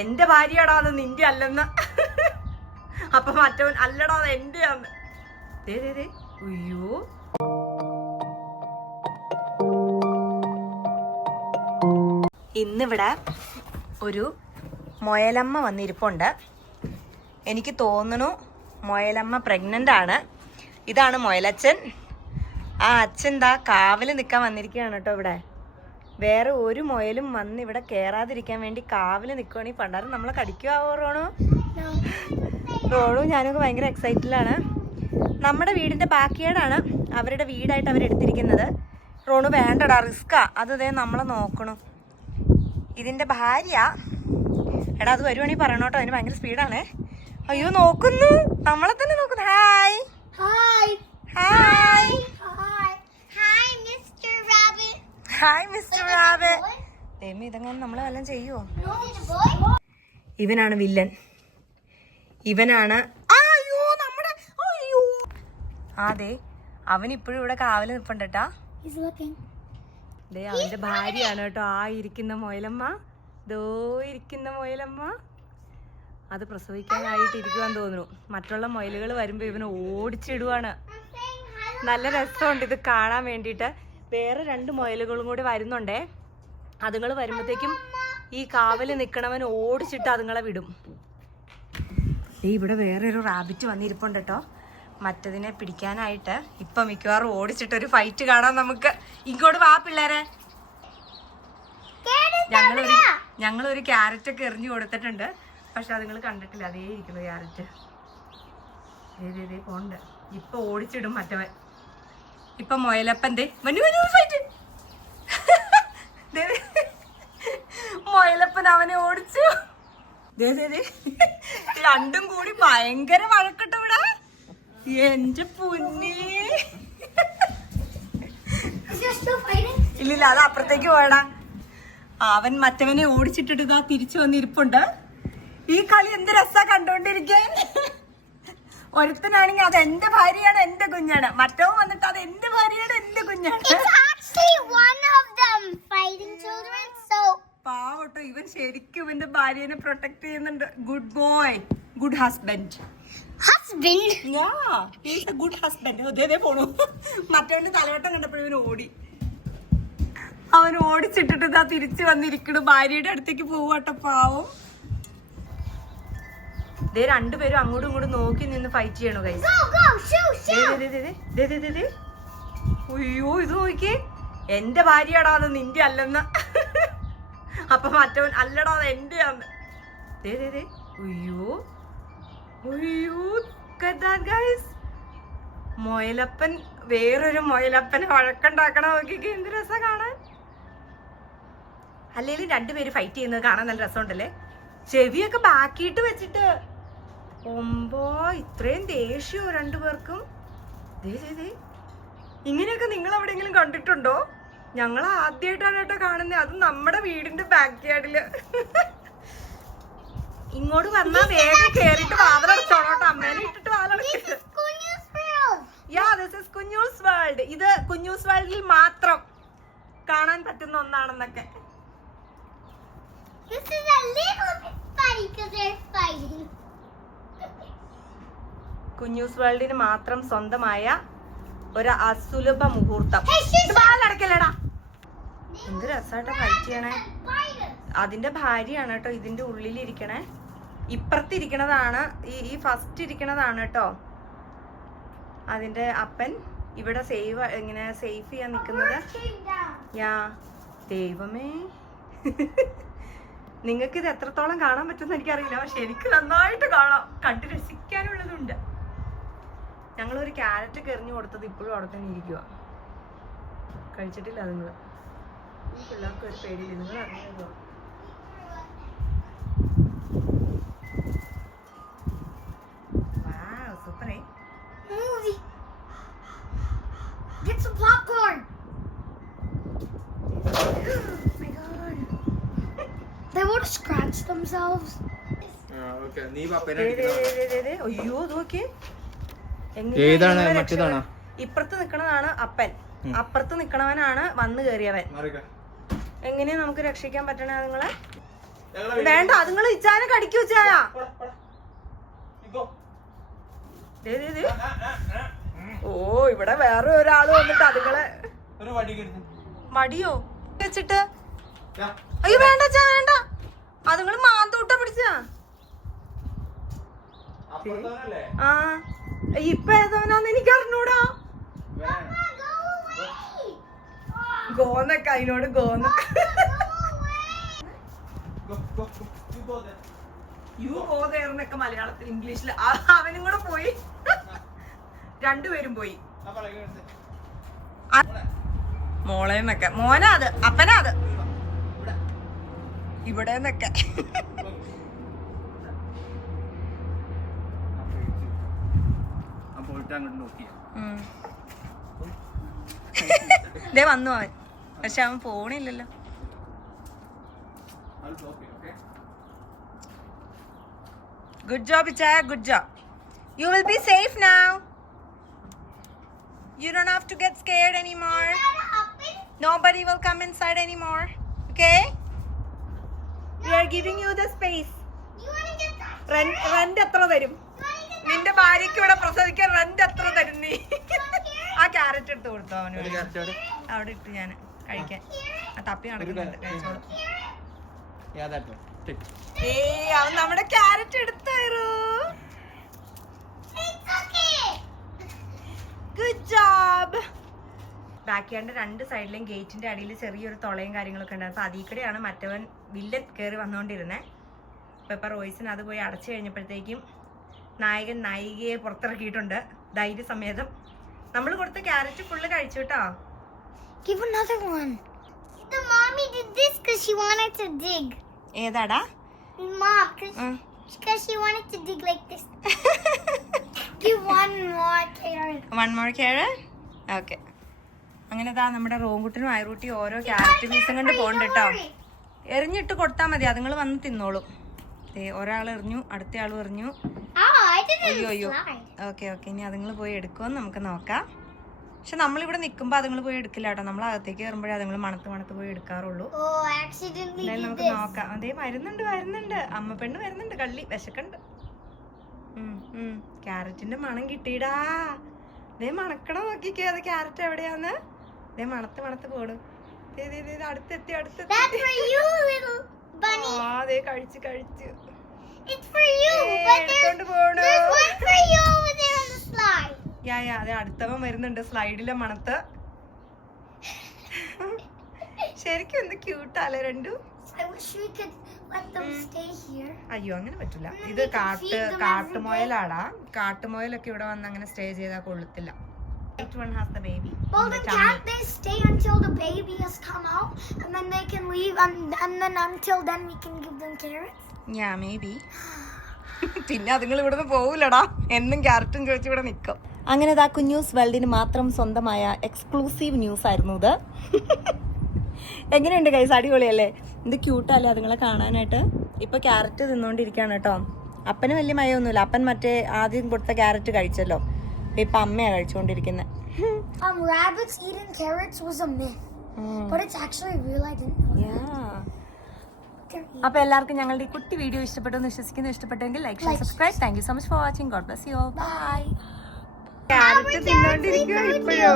എന്റെ ഭാര്യയാടാ അത് നിന്റെ അല്ലെന്ന്. അപ്പൊ മറ്റവൻ അല്ലടാ അത് എന്റെയാന്ന്. അയ്യോ ഇന്നിവിടെ ഒരു മുയലമ്മ വന്നിരിപ്പുണ്ട്. എനിക്ക് തോന്നുന്നു മുയലമ്മ പ്രഗ്നന്റ് ആണ്. ഇതാണ് മുയലച്ഛൻ. ആ അച്ഛൻ ദാ കാവല് നിൽക്കാൻ വന്നിരിക്കുകയാണ് കേട്ടോ. ഇവിടെ വേറെ ഒരു മുയലും വന്ന് ഇവിടെ കയറാതിരിക്കാൻ വേണ്ടി കാവല് നിൽക്കുകയാണെങ്കിൽ പണ്ടാരം നമ്മളെ കടിക്കുവോ റോണു? റോണു ഞാനൊക്കെ ഭയങ്കര എക്സൈറ്റഡിലാണ്. നമ്മുടെ വീടിന്റെ ബാക്കിയാടാണ് അവരുടെ വീടായിട്ട് അവരെടുത്തിരിക്കുന്നത്. റോണു വേണ്ടടാ, റിസ്ക്കാ. അത് ദേ നമ്മളെ നോക്കണു. ഇതിന്റെ ഭാര്യ. എടാ അത് വരുവാണെങ്കിൽ പറയണോട്ടോ, അതിന് ഭയങ്കര സ്പീഡാണ്. അയ്യോ നോക്കുന്നു, നമ്മളെ തന്നെ നോക്കുന്നു. Hi hi hi hi mister rabbit. ദൈവമേ, ഇതങ്ങനെ നമ്മളെ വല്ലതും ചെയ്യുവോ? ഇവനാണ് വില്ലൻ. ഇവനാണ്. അയ്യോ നമ്മുടെ അയ്യോ അതെ, അവൻ ഇപ്പോഴും ഇവിടെ കാവല് നിൽപ്പണ്ടട്ടാ. അവന്റെ ഭാര്യയാണ് കേട്ടോ ആ ഇരിക്കുന്ന മുയലമ്മ. ദോ ഇരിക്കുന്ന മുയലമ്മ. അത് പ്രസവിക്കാനായിട്ടിരിക്കുവാന്ന് തോന്നുന്നു. മറ്റുള്ള മുയലുകൾ വരുമ്പോ ഇവന് ഓടിച്ചിടുവാണ്. നല്ല രസമുണ്ട് ഇത് കാണാൻ വേണ്ടിയിട്ട്. വേറെ 2 മുയലുകളും കൂടി വരുന്നുണ്ടേ. അതുങ്ങൾ വരുമ്പോഴത്തേക്കും ഈ കാവല് നിൽക്കണവൻ ഓടിച്ചിട്ട് അതുങ്ങളെ വിടും. ഇവിടെ വേറെ ഒരു റാബിറ്റ് വന്നിരിപ്പുണ്ട് കേട്ടോ, മറ്റതിനെ പിടിക്കാനായിട്ട്. ഇപ്പൊ മിക്കവാറും ഓടിച്ചിട്ടൊരു ഫൈറ്റ് കാണാം നമുക്ക്. ഇങ്ങോട്ട് വാ പിള്ളേരെ. ഞങ്ങളൊരു ക്യാരറ്റ് ഒക്കെ എറിഞ്ഞു കൊടുത്തിട്ടുണ്ട്. പക്ഷെ അതുങ്ങൾ കണ്ടിട്ടില്ല. അതേ ഇരിക്കുന്നു ക്യാരറ്റ്. പോണ്ട്. ഇപ്പൊ ഓടിച്ചിടും മറ്റവൻ. ഇപ്പൊ മുയലപ്പന്റെ ഫൈറ്റ്. മുയലപ്പൻ അവനെ ഓടിച്ചു. രണ്ടും കൂടി ഭയങ്കര വഴക്കട്ടോ ഇവിടെ. എന്റെ പൊന്നേ. ഇല്ലില്ല, അത് അപ്പുറത്തേക്ക് പോയടാ. അവൻ മറ്റവനെ ഓടിച്ചിട്ടിട്ട് ഇതാ തിരിച്ചു വന്നിരിപ്പുണ്ട്. ഈ കളി എന്ത് രസാ കണ്ടോണ്ടിരിക്കാൻ. ഒരുത്തനാണെങ്കിൽ അത് എന്റെ ഭാര്യയാണ്, എന്റെ കുഞ്ഞാണ്. മറ്റവൻ വന്നിട്ട് അത് എന്റെ ഭാര്യയാണ്, എന്റെ കുഞ്ഞാണ്. പാവട്ടോ, ഇവൻ ശരിക്കും ഇവന്റെ ഭാര്യനെ പ്രൊട്ടക്ട് ചെയ്യുന്നുണ്ട്. Good boy, good husband. Good husband. അതേ പോണു. മറ്റവന്റെ തലവട്ടം കണ്ടപ്പോഴും ഇവൻ ഓടി. അവൻ ഓടിച്ചിട്ടിട്ട് ഇതാ തിരിച്ചു വന്നിരിക്കണു. ഭാര്യയുടെ അടുത്തേക്ക് പോവാട്ടോ പാവം. ദേ രണ്ടുപേരും അങ്ങോട്ടും ഇങ്ങോട്ടും നോക്കി നിന്ന് ഫൈറ്റ് ചെയ്യണു ഗൈസ്. അയ്യോ ഇത് നോക്കിയേ, എന്റെ ഭാര്യയാടാ അത് നിന്റെ അല്ലെന്ന്. അപ്പൊ മറ്റവൻ അല്ലടാ അത് എന്റെയാന്ന്. അയ്യോ അയ്യോ ഗൈസ്, മുയലപ്പൻ വേറൊരു മുയലപ്പനെ വഴക്കുണ്ടാക്കണ നോക്കിക്ക്. എന്ത് രസം കാണാൻ. അല്ലെങ്കിലും രണ്ടുപേര് ഫൈറ്റ് ചെയ്യുന്നത് കാണാൻ നല്ല രസമുണ്ടല്ലേ. ചെവിയൊക്കെ ബാക്കിയിട്ട് വെച്ചിട്ട്. ഒമ്പോ ഇത്രയും ദേഷ്യോ രണ്ടുപേർക്കും. ഇങ്ങനെയൊക്കെ നിങ്ങൾ എവിടെയെങ്കിലും കണ്ടിട്ടുണ്ടോ? ഞങ്ങൾ ആദ്യമായിട്ടാണ് കേട്ടോ കാണുന്നത്. അത് നമ്മുടെ വീടിന്റെ ബാക്ക് യാർഡില്. ഇങ്ങോട്ട് വന്നാ വേഗം കേറിട്ട് വാതിലടച്ചോളോട്ടോ. അമ്മേനെ ഇട്ടിട്ട് വാതിലടക്കരുത്. കുഞ്ഞൂസ് വേൾഡ്. ഇത് കുഞ്ഞൂസ് വേൾഡിൽ മാത്രം കാണാൻ പറ്റുന്ന ഒന്നാണെന്നൊക്കെ. കുഞ്ഞൂസ് വേൾഡിന് മാത്രം സ്വന്തമായ ഒരു അസുലഭ മുഹൂർത്തം. വാതിലടക്കല്ലേടാ. എന്ത് രസാട്ടോ ഫൈറ്റ് ചെയ്യണേ. അതിന്റെ ഭാര്യയാണ് കേട്ടോ ഇതിന്റെ ഉള്ളിലിരിക്കണേ. ഇപ്പുറത്തിരിക്കണതാണ് ഈ ഫസ്റ്റ് ഇരിക്കണതാണ് കേട്ടോ അതിന്റെ അപ്പൻ. ഇവിടെ ഇങ്ങനെ സേഫ് ചെയ്യാൻ നിക്കുന്നത്. ദൈവമേ, നിങ്ങൾക്ക് ഇത് എത്രത്തോളം കാണാൻ പറ്റുമെന്ന് എനിക്കറിയില്ല. പക്ഷെ എനിക്ക് നന്നായിട്ട് കാണാം. കണ്ടു രസിക്കാനുള്ളതുണ്ട്. ഞങ്ങളൊരു ക്യാരറ്റ് എറിഞ്ഞു കൊടുത്തത് ഇപ്പോഴും അവിടെ തന്നെ ഇരിക്കുക. കഴിച്ചിട്ടില്ല നിങ്ങൾ. ഈ പിള്ളേർക്ക് ഒരു പേടിയില്ല. നിങ്ങൾ അറിഞ്ഞോ? സൂപ്പറേ. Get some popcorn. Oh my god. They want to scratch themselves. Okay, നീ പാപ്പനെ അയ്യോ നോക്കി. ഏതാണ് മറ്റേതാണോ? ഇപ്പുറത്ത് നിക്കണതാണ് അപ്പൻ. അപ്പുറത്ത് നിക്കണവനാണ് വന്നു കയറിയവൻ. എങ്ങനെയാ നമുക്ക് രക്ഷിക്കാൻ പറ്റണേ നിങ്ങളെ? വേണ്ട അതുങ്ങൾ ഇച്ചാനെ കടിക്കൂ ചായ. ഓ ഇവിടെ വേറെ ഒരാള് വന്നിട്ട് അതുങ്ങളെ ഒരു വടി മടിയോ വെച്ചിട്ട്. അയ്യോ വേണ്ട ചാ വേണ്ട, അതുങ്ങള് മാന്തൂട്ട പിടിച്ചാ. ആ ഇപ്പൊ ഏതോനാന്ന് എനിക്ക് അറിഞ്ഞൂടാ. ഗോന്നൊക്കെ അതിനോട് ഗോന്നൊക്കെ യു ഗോതേർന്നൊക്കെ മലയാളത്തിൽ ഇംഗ്ലീഷില് അവനും കൂടെ പോയി. രണ്ടുപേരും പോയി. മോളേന്നൊക്കെ മോനാ അത് അപ്പനാ അത് ഇവിടെന്നൊക്കെ. ദേ വന്നു അവൻ, പക്ഷെ അവൻ പോണില്ലല്ലോ. ഗുഡ് ജോബ് ഇച്ചായ, good job. You will be safe now. You don't have to get scared anymore. Nobody will come inside anymore. Okay? We are giving you the space. Rent എത്ര തരും? നിന്റെ ഭാര്യയ്ക്ക് ഇവിടെ പ്രസവിക്കാൻ റെന്റ് എത്ര തരും നീ? ആ ക്യാരറ്റ് എടുത്ത് കൊടുത്തോ അവന്? അവിടെ ഇട്ട് ഞാൻ കഴിക്കാൻ. ആ തപ്പി നടക്കുന്നുണ്ട്, കഴിച്ചോളൂ. അവൻ നമ്മുടെ ക്യാരറ്റ് എടുത്തായിരുന്നു. Good job. ബാക്ക് യാർഡിന്റെ രണ്ട് സൈഡിലെയും ഗേറ്റിന്റെ അടിയിൽ ചെറിയൊരു തുളയും കാര്യങ്ങളൊക്കെ ഉണ്ടായിരുന്നു. അതിൽ കൂടെയാണ് മറ്റവൻ വില്ലൻ കയറി വന്നുകൊണ്ടിരുന്നത്. അപ്പൊ ഇപ്പൊ റോയ്സിന് അത് പോയി അടച്ചു കഴിഞ്ഞപ്പോഴത്തേക്കും നായകൻ നായികയെ പുറത്തിറക്കിയിട്ടുണ്ട് ധൈര്യസമേതം. നമ്മൾ കൊടുത്ത ക്യാരറ്റ് ഫുള്ള് കഴിച്ചു കേട്ടോ. Give another one. The mommy did this because she wanted to dig. ഏതാടാ? Mom, because she wanted to dig like this. Give one more carrot. One more carrot? Okay. അങ്ങനെ ദാ നമ്മുടെ റോങ്കുട്ടിനും അയറൂട്ടി ഓരോ ക്യാരറ്റ് പീസും കൊണ്ട് പോകണ്ട കേട്ടോ. എറിഞ്ഞിട്ട് കൊടുത്താൽ മതി, അതുങ്ങൾ വന്ന് തിന്നോളും. ഒരാൾ എറിഞ്ഞു, അടുത്ത ആളും എറിഞ്ഞു. അയ്യോ. ഓക്കെ ഇനി അതുങ്ങൾ പോയി എടുക്കുമെന്ന് നമുക്ക് നോക്കാം. പക്ഷെ നമ്മളിവിടെ നിൽക്കുമ്പോൾ അതുങ്ങൾ പോയി എടുക്കില്ല കേട്ടോ. നമ്മൾ അകത്തേക്ക് കയറുമ്പോഴേ അതുങ്ങൾ മണത്ത് പോയി എടുക്കാറുള്ളൂ. എന്തായാലും നമുക്ക് നോക്കാം. അതേ വരുന്നുണ്ട് അമ്മ പെണ്ണ് വരുന്നുണ്ട്. കള്ളി വിശക്കുണ്ട്. ക്യാരറ്റിന്റെ മണം കിട്ടിയിടാ. ദേ മണക്കണം, നോക്കിക്കേ അത് ക്യാരറ്റ് എവിടെയാന്ന്. ദേ മണത്ത് പോടും. അടുത്തെത്തി. അതെ കഴിച്ചു. എടുത്തോണ്ട് പോണു. അതെ അടുത്തവൻ വരുന്നുണ്ട് സ്ലൈഡിലെ മണത്ത്. ശരിക്കും എന്ത് ക്യൂട്ടാല്ലേ രണ്ടും. അയ്യോ അങ്ങനെ പറ്റില്ല. ഇത് കാട്ടുമുയലാടാ. കാട്ടുമുയലൊക്കെ ഇവിടെ വന്ന് അങ്ങനെ സ്റ്റേ ചെയ്താൽ കൊള്ളത്തില്ല. One has the baby. Well, then can't they stay until the baby has come out, and then they can leave, and then until then we can give them carrots? Yeah, maybe. പിന്നെ അതുങ്ങൾ ഇവിടുന്ന് പോവില്ലടാ. എന്നും ക്യാരറ്റും ചോദിച്ച് ഇവിടെ നിൽക്കും. അങ്ങനെ ഇതാ കുഞ്ഞൂസ് വേൾഡിന് മാത്രം സ്വന്തമായ എക്സ്ക്ലൂസീവ് ന്യൂസ് ആയിരുന്നു ഇത്. എങ്ങനെയുണ്ട് ഗൈസ്? അടിപൊളിയല്ലേ? ഇത് ക്യൂട്ടല്ലേ അതുങ്ങളെ കാണാനായിട്ട്? ഇപ്പൊ ക്യാരറ്റ് തിന്നോണ്ടിരിക്കാണ് കേട്ടോ. അപ്പന് വലിയ മയൊന്നുമില്ല. അപ്പൻ മറ്റേ ആദ്യം കൊടുത്ത ക്യാരറ്റ് കഴിച്ചല്ലോ. ഇപ്പൊ അമ്മയാ കഴിച്ചുകൊണ്ടിരിക്കുന്നത്. Rabbits eating carrots was a myth, but it's actually real. I didn't know. Yeah. അപ്പൊ എല്ലാവർക്കും ഞങ്ങളുടെ ഈ കുട്ടി വീഡിയോ ഇഷ്ടപ്പെട്ടു എന്ന് വിശ്വസിക്കുന്നു. ഇഷ്ടപ്പെട്ടെങ്കിൽ like share subscribe. Thank you so much for watching. God bless you all. Bye. Carrot തിന്നോണ്ടിരിക്കുക ഇപ്പോഴോ?